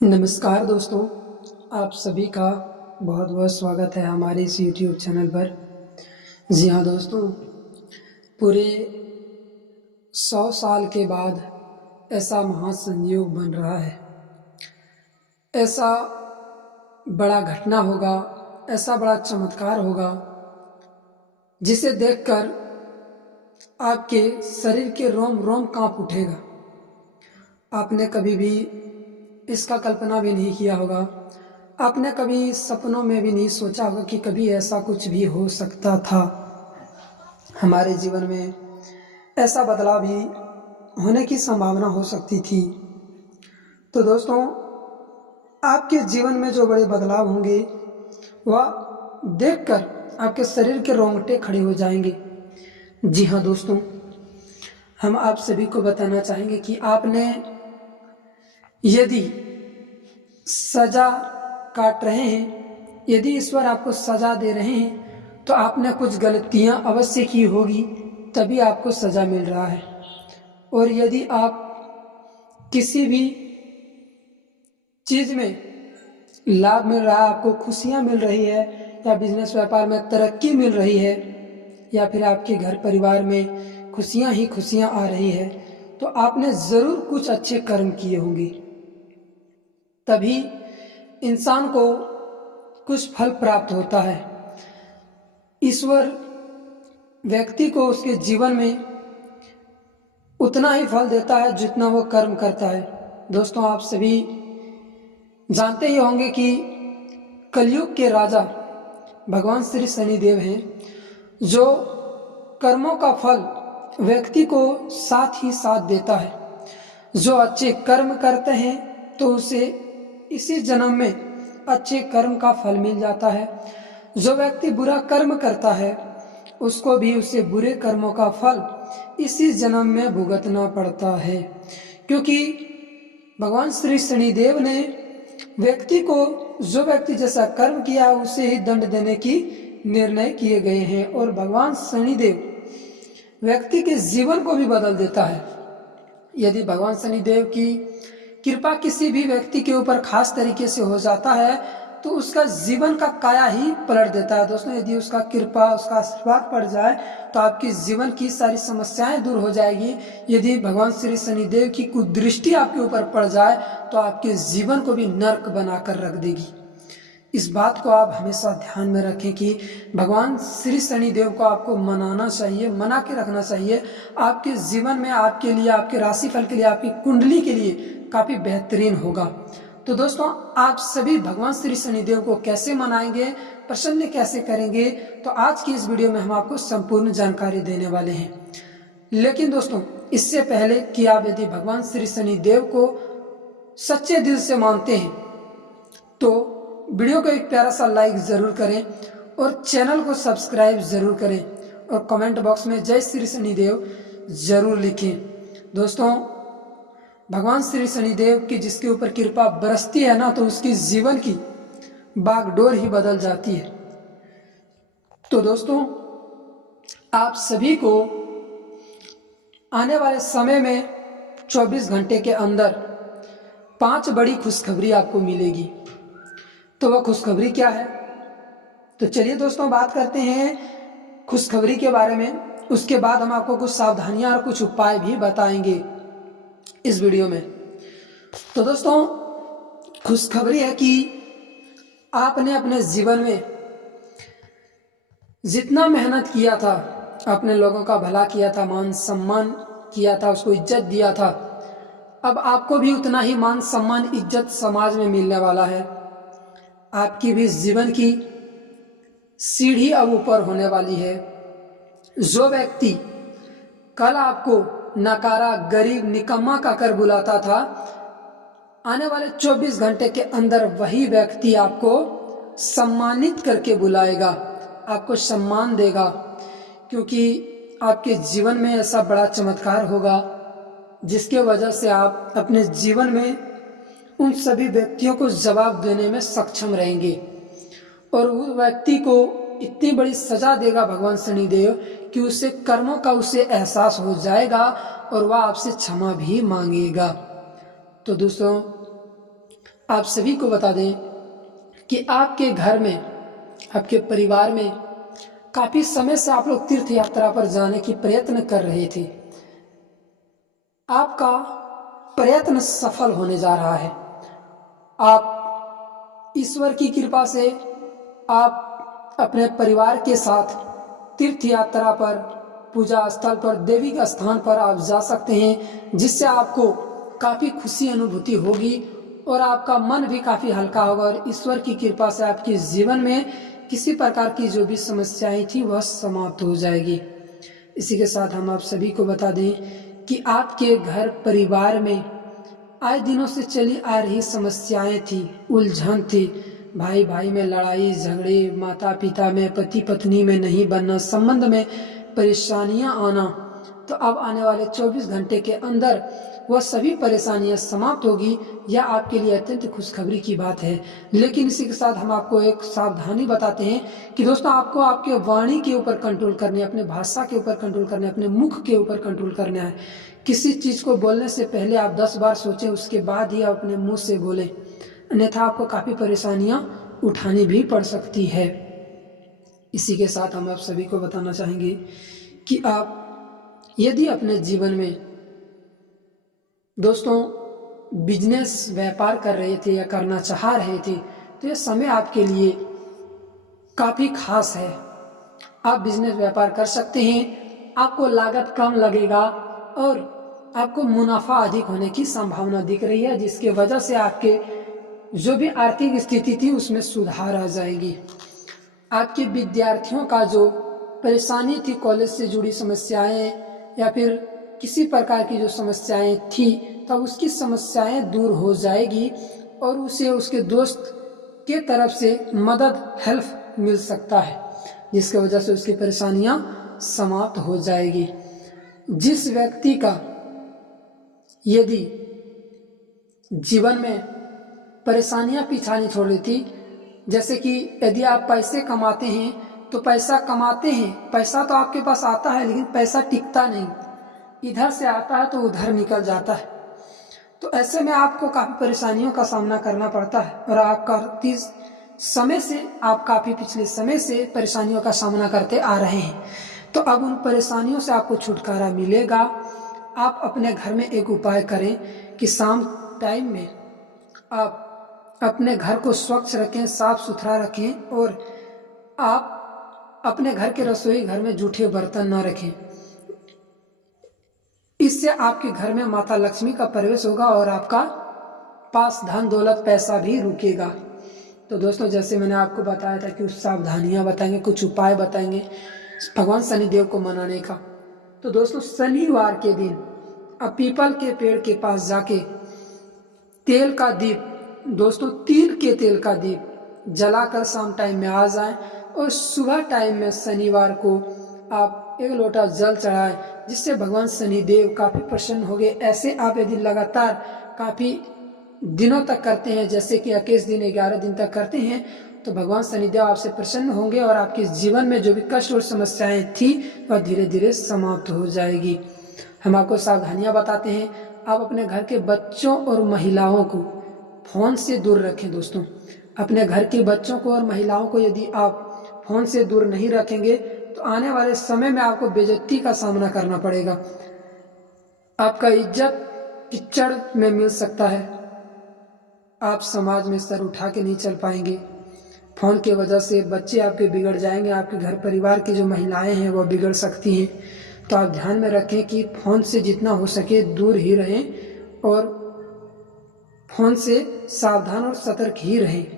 नमस्कार दोस्तों, आप सभी का बहुत बहुत स्वागत है हमारे इस YouTube चैनल पर। जी हाँ दोस्तों, पूरे 100 साल के बाद ऐसा महासंयोग बन रहा है। ऐसा बड़ा घटना होगा, ऐसा बड़ा चमत्कार होगा जिसे देखकर आपके शरीर के रोम रोम कांप उठेगा। आपने कभी भी इसका कल्पना भी नहीं किया होगा। आपने कभी सपनों में भी नहीं सोचा होगा कि कभी ऐसा कुछ भी हो सकता था। हमारे जीवन में ऐसा बदलाव भी होने की संभावना हो सकती थी। तो दोस्तों, आपके जीवन में जो बड़े बदलाव होंगे वह देखकर आपके शरीर के रोंगटे खड़े हो जाएंगे। जी हाँ दोस्तों, हम आप सभी को बताना चाहेंगे कि आपने यदि सजा काट रहे हैं, यदि ईश्वर आपको सजा दे रहे हैं, तो आपने कुछ गलतियां अवश्य की होगी, तभी आपको सजा मिल रहा है। और यदि आप किसी भी चीज़ में लाभ मिल रहा है, आपको खुशियां मिल रही है, या बिजनेस व्यापार में तरक्की मिल रही है, या फिर आपके घर परिवार में खुशियां ही खुशियां आ रही है, तो आपने ज़रूर कुछ अच्छे कर्म किए होंगे। तभी इंसान को कुछ फल प्राप्त होता है। ईश्वर व्यक्ति को उसके जीवन में उतना ही फल देता है जितना वो कर्म करता है। दोस्तों, आप सभी जानते ही होंगे कि कलयुग के राजा भगवान श्री शनिदेव हैं, जो कर्मों का फल व्यक्ति को साथ ही साथ देता है। जो अच्छे कर्म करते हैं तो उसे इसी जन्म में अच्छे कर्म का फल मिल जाता है। जो व्यक्ति बुरा कर्म करता है उसको भी उसे बुरे कर्मों का फल इसी जन्म में भुगतना पड़ता है, क्योंकि भगवान श्री शनिदेव ने व्यक्ति को, जो व्यक्ति जैसा कर्म किया उसे ही दंड देने की निर्णय किए गए हैं। और भगवान शनिदेव व्यक्ति के जीवन को भी बदल देता है। यदि भगवान शनिदेव की कृपा किसी भी व्यक्ति के ऊपर खास तरीके से हो जाता है तो उसका जीवन का काया ही पलट देता है। दोस्तों, यदि उसका कृपा, उसका आशीर्वाद पड़ जाए तो आपके जीवन की सारी समस्याएं दूर हो जाएगी। यदि भगवान श्री शनिदेव की कुदृष्टि आपके ऊपर पड़ जाए तो आपके जीवन को भी नर्क बनाकर रख देगी। इस बात को आप हमेशा ध्यान में रखें कि भगवान श्री शनिदेव को आपको मनाना चाहिए, मना के रखना चाहिए। आपके जीवन में, आपके लिए, आपके राशिफल के लिए, आपकी कुंडली के लिए काफ़ी बेहतरीन होगा। तो दोस्तों, आप सभी भगवान श्री शनिदेव को कैसे मनाएंगे, प्रसन्न कैसे करेंगे, तो आज की इस वीडियो में हम आपको संपूर्ण जानकारी देने वाले हैं। लेकिन दोस्तों, इससे पहले कि आप यदि भगवान श्री शनिदेव को सच्चे दिल से मानते हैं तो वीडियो को एक प्यारा सा लाइक ज़रूर करें और चैनल को सब्सक्राइब ज़रूर करें और कमेंट बॉक्स में जय श्री शनिदेव ज़रूर लिखें। दोस्तों, भगवान श्री शनिदेव की जिसके ऊपर कृपा बरसती है ना, तो उसकी जीवन की बागडोर ही बदल जाती है। तो दोस्तों, आप सभी को आने वाले समय में 24 घंटे के अंदर 5 बड़ी खुशखबरी आपको मिलेगी। तो वह खुशखबरी क्या है? तो चलिए दोस्तों, बात करते हैं खुशखबरी के बारे में। उसके बाद हम आपको कुछ सावधानियां और कुछ उपाय भी बताएंगे इस वीडियो में। तो दोस्तों, खुशखबरी है कि आपने अपने जीवन में जितना मेहनत किया था, अपने लोगों का भला किया था, मान सम्मान किया था, उसको इज्जत दिया था, अब आपको भी उतना ही मान सम्मान, इज्जत समाज में मिलने वाला है। आपकी भी जीवन की सीढ़ी अब ऊपर होने वाली है। जो व्यक्ति कल आपको नकारा, गरीब, निकम्मा कहकर बुलाता था, आने वाले 24 घंटे के अंदर वही व्यक्ति आपको सम्मानित करके बुलाएगा, आपको सम्मान देगा, क्योंकि आपके जीवन में ऐसा बड़ा चमत्कार होगा जिसके वजह से आप अपने जीवन में उन सभी व्यक्तियों को जवाब देने में सक्षम रहेंगे। और उस व्यक्ति को इतनी बड़ी सजा देगा भगवान शनिदेव कि उसे कर्मों का उसे एहसास हो जाएगा और वह आपसे क्षमा भी मांगेगा। तो दोस्तों, आप सभी को बता दें कि आपके घर में, आपके परिवार में काफ़ी समय से आप लोग तीर्थ यात्रा पर जाने की प्रयत्न कर रहे थे। आपका प्रयत्न सफल होने जा रहा है। आप ईश्वर की कृपा से आप अपने परिवार के साथ तीर्थ यात्रा पर, पूजा स्थल पर, देवी का स्थान पर आप जा सकते हैं, जिससे आपको काफ़ी खुशी अनुभूति होगी और आपका मन भी काफ़ी हल्का होगा और ईश्वर की कृपा से आपके जीवन में किसी प्रकार की जो भी समस्याएं थी वह समाप्त हो जाएगी। इसी के साथ हम आप सभी को बता दें कि आपके घर परिवार में आए दिनों से चली आ रही समस्याएं थी, उलझन थी, भाई भाई में लड़ाई झगड़े, माता पिता में, पति पत्नी में नहीं बनना, संबंध में परेशानियां आना, तो अब आने वाले 24 घंटे के अंदर वह सभी परेशानियां समाप्त होगी। यह आपके लिए अत्यंत खुशखबरी की बात है। लेकिन इसी के साथ हम आपको एक सावधानी बताते हैं कि दोस्तों, आपको आपके वाणी के ऊपर कंट्रोल करने, अपने भाषा के ऊपर कंट्रोल करने, अपने मुख के ऊपर कंट्रोल करना है। किसी चीज़ को बोलने से पहले आप 10 बार सोचें, उसके बाद ही आप अपने मुंह से बोलें, अन्यथा आपको काफ़ी परेशानियां उठानी भी पड़ सकती है। इसी के साथ हम आप सभी को बताना चाहेंगे कि आप यदि अपने जीवन में दोस्तों बिजनेस व्यापार कर रहे थे या करना चाह रहे थे, तो यह समय आपके लिए काफ़ी खास है। आप बिजनेस व्यापार कर सकते हैं, आपको लागत कम लगेगा और आपको मुनाफा अधिक होने की संभावना दिख रही है, जिसके वजह से आपके जो भी आर्थिक स्थिति थी उसमें सुधार आ जाएगी। आपके विद्यार्थियों का जो परेशानी थी, कॉलेज से जुड़ी समस्याएं या फिर किसी प्रकार की जो समस्याएं थी, तब उसकी समस्याएं दूर हो जाएगी और उसे उसके दोस्त के तरफ से मदद, हेल्प मिल सकता है, जिसकी वजह से उसकी परेशानियां समाप्त हो जाएगी। जिस व्यक्ति का यदि जीवन में परेशानियां पीछा नहीं छोड़ रही थी, जैसे कि यदि आप पैसे कमाते हैं तो पैसा कमाते हैं, पैसा तो आपके पास आता है लेकिन पैसा टिकता नहीं, इधर से आता है तो उधर निकल जाता है, तो ऐसे में आपको काफ़ी परेशानियों का सामना करना पड़ता है और आप काफ़ी पिछले समय से परेशानियों का सामना करते आ रहे हैं। तो अब उन परेशानियों से आपको छुटकारा मिलेगा। आप अपने घर में एक उपाय करें कि शाम टाइम में आप अपने घर को स्वच्छ रखें, साफ सुथरा रखें और आप अपने घर के रसोई घर में जूठे बर्तन न रखें। इससे आपके घर में माता लक्ष्मी का प्रवेश होगा और आपका पास धन दौलत पैसा भी रुकेगा। तो दोस्तों, जैसे मैंने आपको बताया था कि कुछ सावधानियां बताएंगे, कुछ उपाय बताएंगे भगवान शनिदेव को मनाने का। तो दोस्तों, शनिवार के दिन आप पीपल के पेड़ के पास जाके तेल का दीप, दोस्तों तिल के तेल का दीप जलाकर शाम टाइम में आ जाएं और सुबह टाइम में शनिवार को आप 1 लोटा जल चढ़ाएं, जिससे भगवान शनिदेव काफ़ी प्रसन्न हो गए। ऐसे आप यदि लगातार काफ़ी दिनों तक करते हैं, जैसे कि 21 दिन 11 दिन तक करते हैं, तो भगवान शनिदेव आपसे प्रसन्न होंगे और आपके जीवन में जो भी कष्ट और समस्याएं थी वह धीरे धीरे समाप्त हो जाएगी। हम आपको सावधानियां बताते हैं। आप अपने घर के बच्चों और महिलाओं को फ़ोन से दूर रखें। दोस्तों, अपने घर के बच्चों को और महिलाओं को यदि आप फ़ोन से दूर नहीं रखेंगे तो आने वाले समय में आपको बेइज्जती का सामना करना पड़ेगा। आपका इज्जत कीचड़ में मिल सकता है, आप समाज में सर उठा के नहीं चल पाएंगे। फ़ोन की वजह से बच्चे आपके बिगड़ जाएंगे, आपके घर परिवार की जो महिलाएं हैं वो बिगड़ सकती हैं। तो आप ध्यान में रखें कि फ़ोन से जितना हो सके दूर ही रहें और फ़ोन से सावधान और सतर्क ही रहें।